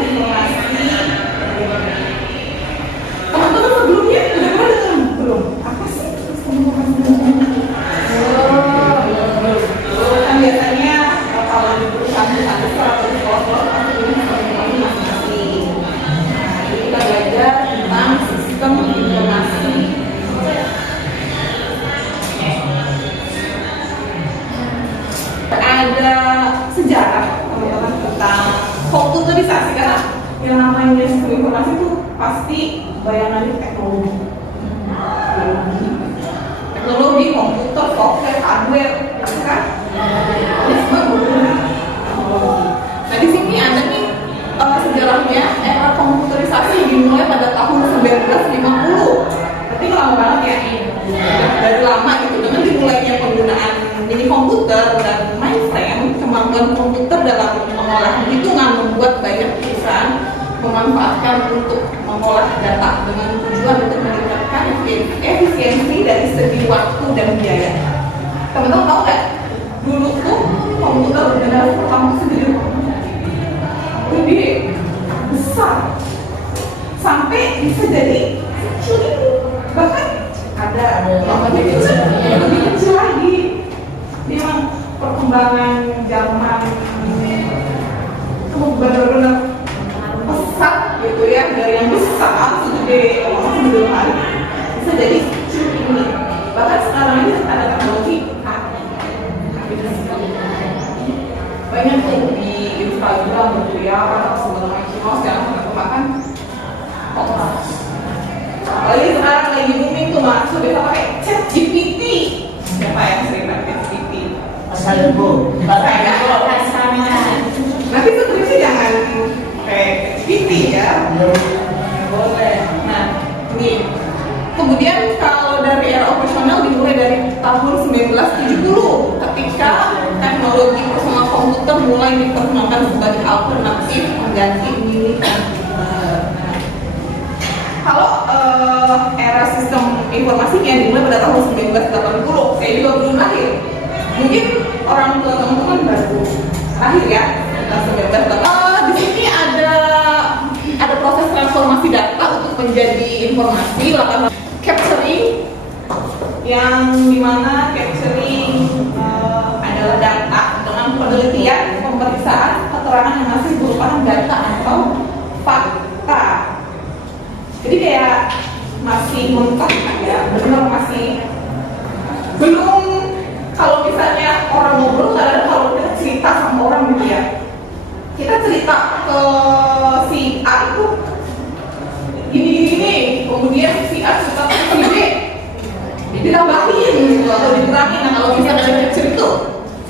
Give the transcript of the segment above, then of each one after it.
informasi. Teman-teman sebelumnya udah pernah dengar belum? Apa sih sistem informasi? Kan biasanya kalau di perusahaan itu atau di sekolah pasti punya sistem informasi masing-masing. Nah, jadi kita belajar tentang sistem informasi. Ada sejarah teman-teman tentang komputerisasi, karena yang namanya sistem informasi itu pasti bayangannya teknologi komputer, software, hardware, kan? Ini semua berguna teknologi. Nah di sini ada nih sejarahnya era komputerisasi dimulai pada tahun 1950. Berarti lama banget ya, dari lama gitu. Dengan dimulainya penggunaan mini komputer dan mainframe, kemampuan komputer dalam mengolah hitungan membuat banyak perusahaan memanfaatkan untuk mengolah data dengan tujuan untuk meningkatkan efisiensi dari segi waktu dan biaya. Teman-teman tahu nggak? Dulu tuh komputer benar-benar pertama segede lebih besar sampai bisa jadi kecil ini, bahkan ada lebih kecil lagi. Memang perkembangan zaman benar-benar pesat gitu ya, dari yang besar segede hari bisa jadi kecil ini. Bahkan sekarang ini ada teknologi banyak tuh di Instagram gitu ya, atau segala macam sekarang menggunakan foto. Apalagi sekarang lagi booming tuh masuk bisa pakai ChatGPT. Siapa yang sering pakai ChatGPT? Asal bu, nanti skripsi jangan pakai ChatGPT ya. Boleh. Nah, ini kemudian kalau dari era operasional dimulai dari tahun 1970 ketika teknologi personal komputer mulai diperkenalkan sebagai alternatif mengganti mini komputer. Nah, kalau era sistem informasinya dimulai pada tahun 1980, saya juga belum lahir. Mungkin orang tua teman-teman baru lahir ya, tahun 1980. Di sini ada proses transformasi data untuk menjadi informasi, capturing, yang dimana capturing adalah data dengan penelitian, pemeriksaan, keterangan yang masih berupa data atau fakta. Jadi kayak masih mentah ya, benar masih belum. Kalau misalnya orang ngobrol, kadang kalau kita cerita sama orang gitu ya, kita cerita ke si A itu gini, kemudian si A cerita ke si B ditambahin gitu atau dikurangin. Nah kalau misalnya dari capture itu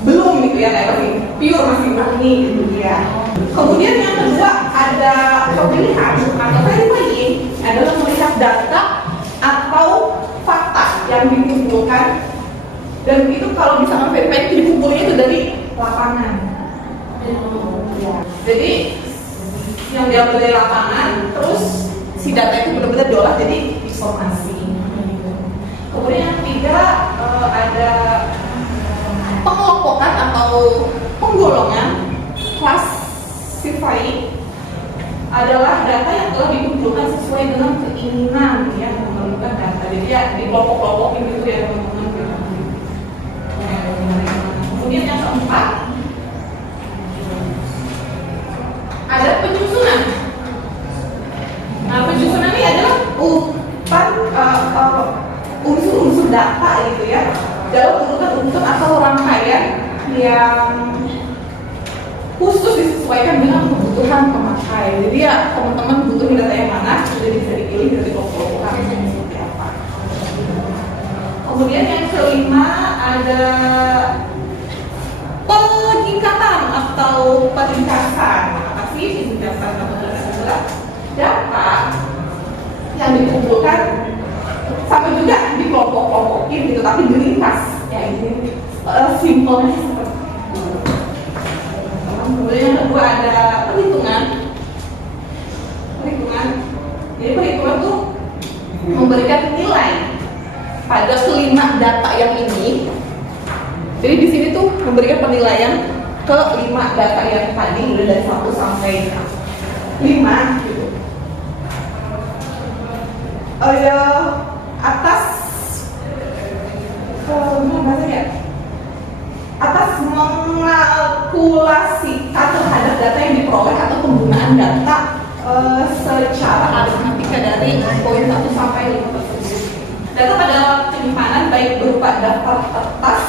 belum gitu ya, kayak masih pure, masih murni gitu ya. Kemudian yang kedua ada pemilihan atau verifying, adalah melihat data atau fakta yang dikumpulkan, dan itu kalau misalkan verifying itu dikumpulnya itu dari lapangan. Jadi yang diambil dari lapangan, terus si data itu benar-benar diolah jadi informasi. Kemudian yang ketiga ada pengelompokan atau penggolongan. Classifying adalah data yang telah dikumpulkan sesuai dengan keinginan ya, memerlukan data. Jadi ya di kelompok-kelompokin gitu ya teman-teman. Kemudian yang keempat ada penyusunan. Nah penyusunan ini adalah unsur-unsur data gitu ya, dalam urutan-urutan atau rangkaian yang khusus disesuaikan dengan kebutuhan pemakai. Jadi ya teman-teman butuh data yang mana, sudah bisa dipilih dari kelompok-kelompokan seperti apa. Kemudian yang kelima ada penyingkatan atau peringkasan. Apa sih penyingkatan atau peringkasan? Data yang dikumpulkan sama juga dikelompok-kelompokin gitu, tapi diringkas. Ya ini simpelnya seperti itu. Kemudian yang kedua ada perhitungan. Jadi perhitungan itu memberikan nilai pada kelima data yang ini. Jadi di sini tuh memberikan penilaian ke 5 data yang tadi, udah dari 1 sampai 5 gitu. Atas atas mengkalkulasikan terhadap data yang diperoleh atau penggunaan data secara aritmatika dari poin 1 sampai 5 tersebut. Data pada penyimpanan baik berupa daftar kertas,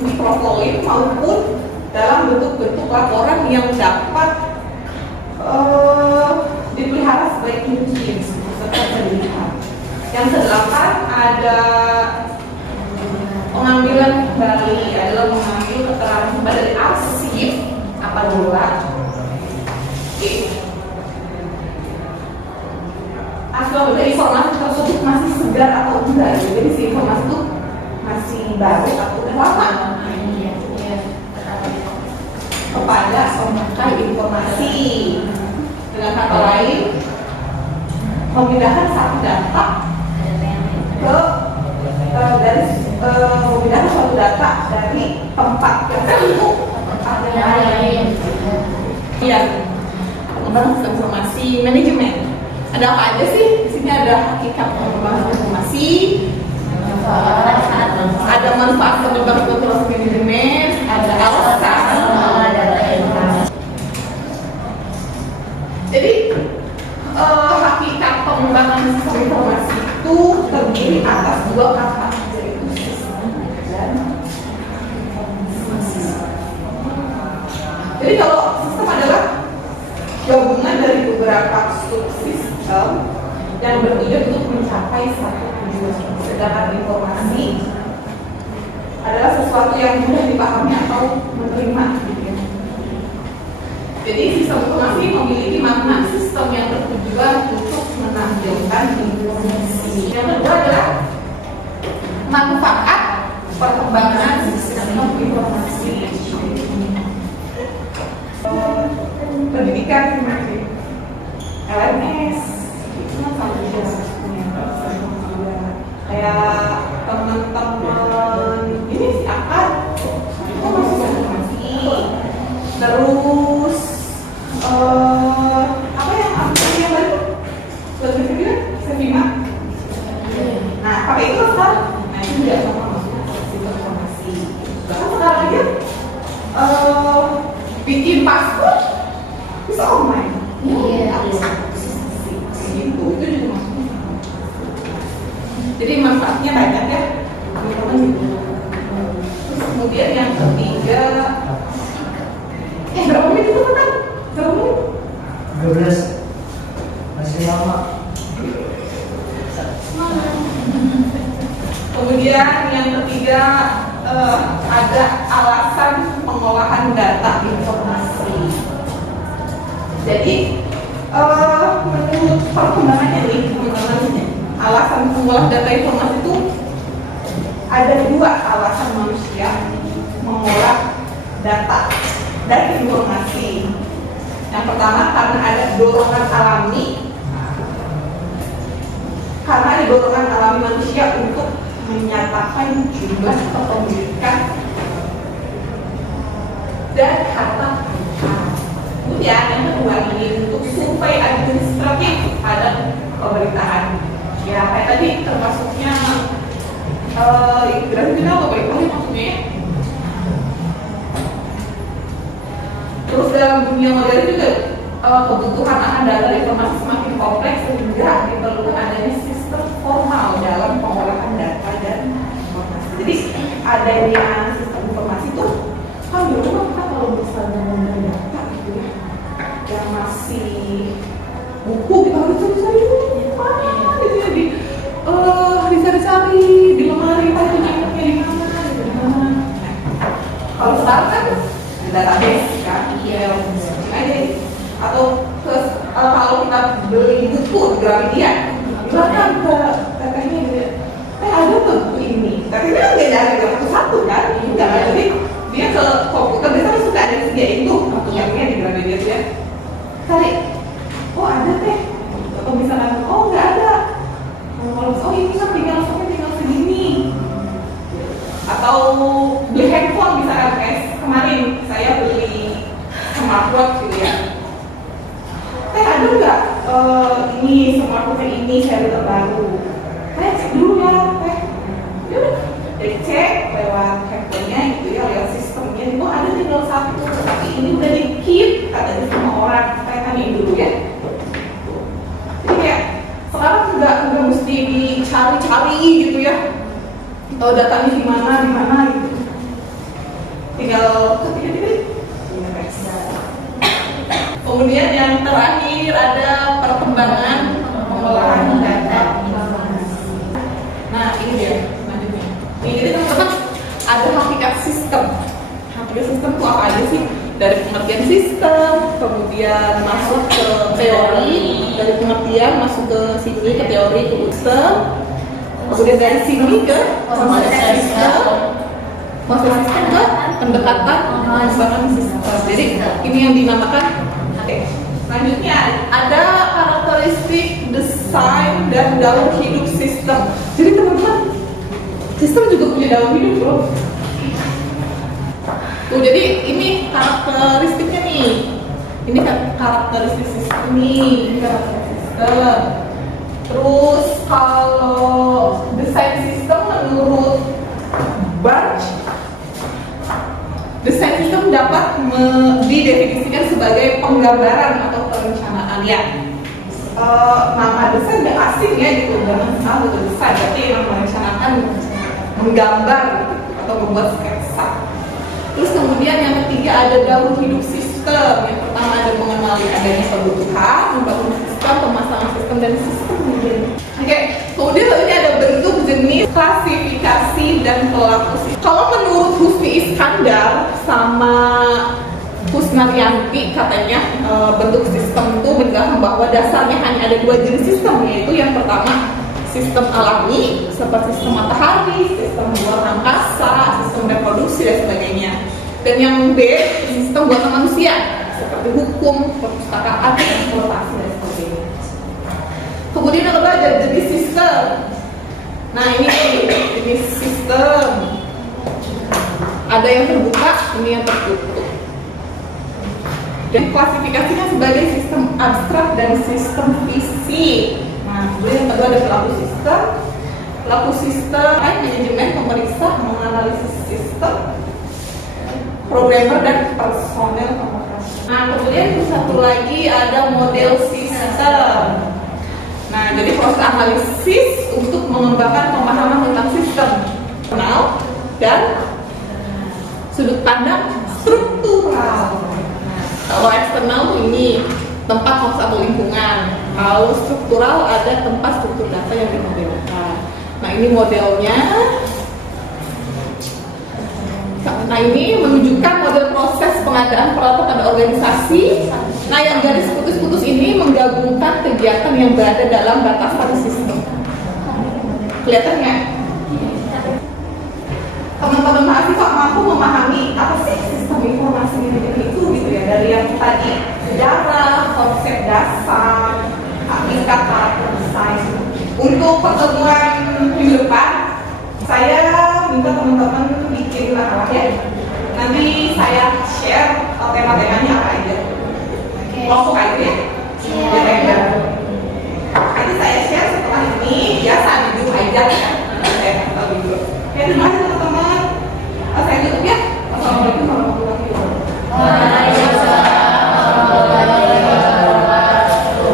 mikrofolio maupun dalam bentuk-bentuk laporan yang dapat dipelihara sebaik mungkin serta dilihat. Yang kedelapan ada pengambilan kembali, adalah mengambil keterangan kembali dari arsip apabila asal informasi tersebut masih segar atau enggak. Jadi si informasi itu masih baru atau udah lama. Kepada pemakai informasi, dengan kata lain memindahkan satu data ke memindahkan suatu data dari tempat tertentu ke tempat yang lain. Iya, pengembangan informasi manajemen. Ada apa aja sih? Di sini ada hakikat pengembangan informasi, ada manfaat pengembangan informasi manajemen, ada alasan. Jadi hakikat pengembangan sistem informasi itu terdiri atas 2 kata, yaitu sistem dan informasi. Jadi kalau sistem adalah gabungan dari beberapa subsistem yang bertujuan untuk mencapai satu tujuan. Sedangkan informasi adalah sesuatu yang mudah dipahami atau menerima. Jadi sistem informasi memiliki makna sistem yang bertujuan untuk menampilkan informasi. Yang kedua adalah manfaat perkembangan sistem informasi. Pendidikan LMS itu kayak teman-teman ini si akad itu masih informasi. Terus apa yang baru lebih bilang Sevima. Nah pakai itu sekarang, nah itu tidak sama maksudnya sistem informasi. Bahkan sekarang aja bikin paspor bisa online. Iya. Gitu, itu juga maksudnya. Jadi manfaatnya banyak ya, teman-teman gitu. Terus kemudian yang ketiga, berapa menit itu kan? Berapa menit? 12. Masih lama. Kemudian yang ketiga ada alasan pengolahan data informasi. Jadi menurut perkembangannya nih, alasan pengolahan data informasi itu ada 2 alasan manusia mengolah data dan informasi. Yang pertama karena ada dorongan alami, manusia untuk menyatakan jumlah kepemilikan dan harta. Kemudian yang kedua ini untuk survei administratif pada pemerintahan. Ya kayak tadi termasuknya integrasi final atau baik maksudnya. Terus dalam dunia modern juga kebutuhan akan data informasi semakin kompleks sehingga diperlukan adanya sistem formal dalam pengolahan data dan informasi. Jadi adanya sistem informasi itu kan dulu kan kalau misalnya mengenai data gitu ya, yang masih buku kita harus cari-cari gitu ya, dicari-cari di lemari kita punya ingatnya di mana gitu, di mana. Kalau sekarang kan database kan, iya aja. Atau kalau kita beli buku di Gramedia, kan katanya gitu, ada buku ini, tapi dia nggak dari satu-satu kan, enggak kan, jadi dia ke komputer biasanya suka ada dia itu bukunya di Gramedia dia, cari, oh ada teh, atau misalnya oh nggak ada, oh ini kan tinggal segini, atau beli handphone misalnya kemarin saya beli smartwatch gitu ya. Ada ada nggak ini smartphone ini seri terbaru? Saya cek dulu ya, yaudah, cek lewat handphonenya gitu ya, lewat sistemnya. Oh ada tinggal satu, tapi ini udah di keep katanya sama orang. Saya tanyain dulu ya. Jadi kayak sekarang nggak mesti dicari-cari gitu ya. Atau datanya di mana gitu. Tinggal ketik. Kemudian yang terakhir ada perkembangan pengolahan data. Nah ini dia selanjutnya. Jadi teman-teman ada hakikat sistem. Hakikat sistem itu apa aja sih? Dari pengertian sistem, kemudian masuk ke teori, dari pengertian masuk ke sini ke teori ke sistem, kemudian dari sini ke proses sistem, proses sistem ke pendekatan pengembangan sistem. Jadi ini yang dinamakan. Oke. Selanjutnya ada karakteristik desain dan daur hidup sistem. Jadi teman-teman, sistem juga punya daur hidup bro. Tuh, jadi ini karakteristiknya nih. Ini karakteristik sistem nih, ini karakteristik sistem. Terus kalau desain sistem menurut Barthes, desain sistem dapat didefinisikan sebagai penggambaran atau perencanaan ya. Nama desain udah asing ya gitu, jangan salah itu desain, berarti yang merencanakan, menggambar atau membuat sketsa. Terus kemudian yang ketiga ada daur hidup sistem. Yang pertama ada mengenali adanya kebutuhan, membangun sistem, pemasangan sistem dan sistem. Oke, kemudian ini ada bentuk, jenis, klasifikasi dan pelaku sistem. Kalau menurut Husni Iskandar sama Kusnaryanti katanya bentuk sistem itu menjelaskan bahwa dasarnya hanya ada dua jenis sistem, yaitu yang pertama sistem alami seperti sistem matahari, sistem luar angkasa, sistem reproduksi dan sebagainya. Dan yang B sistem buatan manusia seperti hukum, perpustakaan, transportasi dan sebagainya. Kemudian ada jenis sistem. Nah ini jenis sistem. Ada yang terbuka, ini yang tertutup. Dan klasifikasinya sebagai sistem abstrak dan sistem fisik. Nah, kemudian yang kedua ada pelaku sistem. Pelaku sistem, manajemen, pemeriksa, menganalisis sistem, programmer dan personel operasi. Nah, kemudian satu lagi ada model sistem. Nah, jadi proses analisis untuk mengembangkan pemahaman tentang sistem kenal dan sudut pandang struktural. Kalau eksternal tuh ini tempat kos atau lingkungan. Kalau struktural ada tempat struktur data yang dimodelkan. Nah ini modelnya. Nah ini menunjukkan model proses pengadaan peralatan pada organisasi. Nah yang garis putus-putus ini menggabungkan kegiatan yang berada dalam batasan sistem. Kelihatan nggak? Teman-teman mahasiswa mampu memahami apa sih sistem informasi manajemen itu gitu ya, dari yang tadi sejarah, konsep dasar, hakikat karakter desain. Untuk pertemuan minggu depan saya minta teman-teman bikin lah ya. Nanti saya share tema-temanya apa aja. Kelompok aja ya.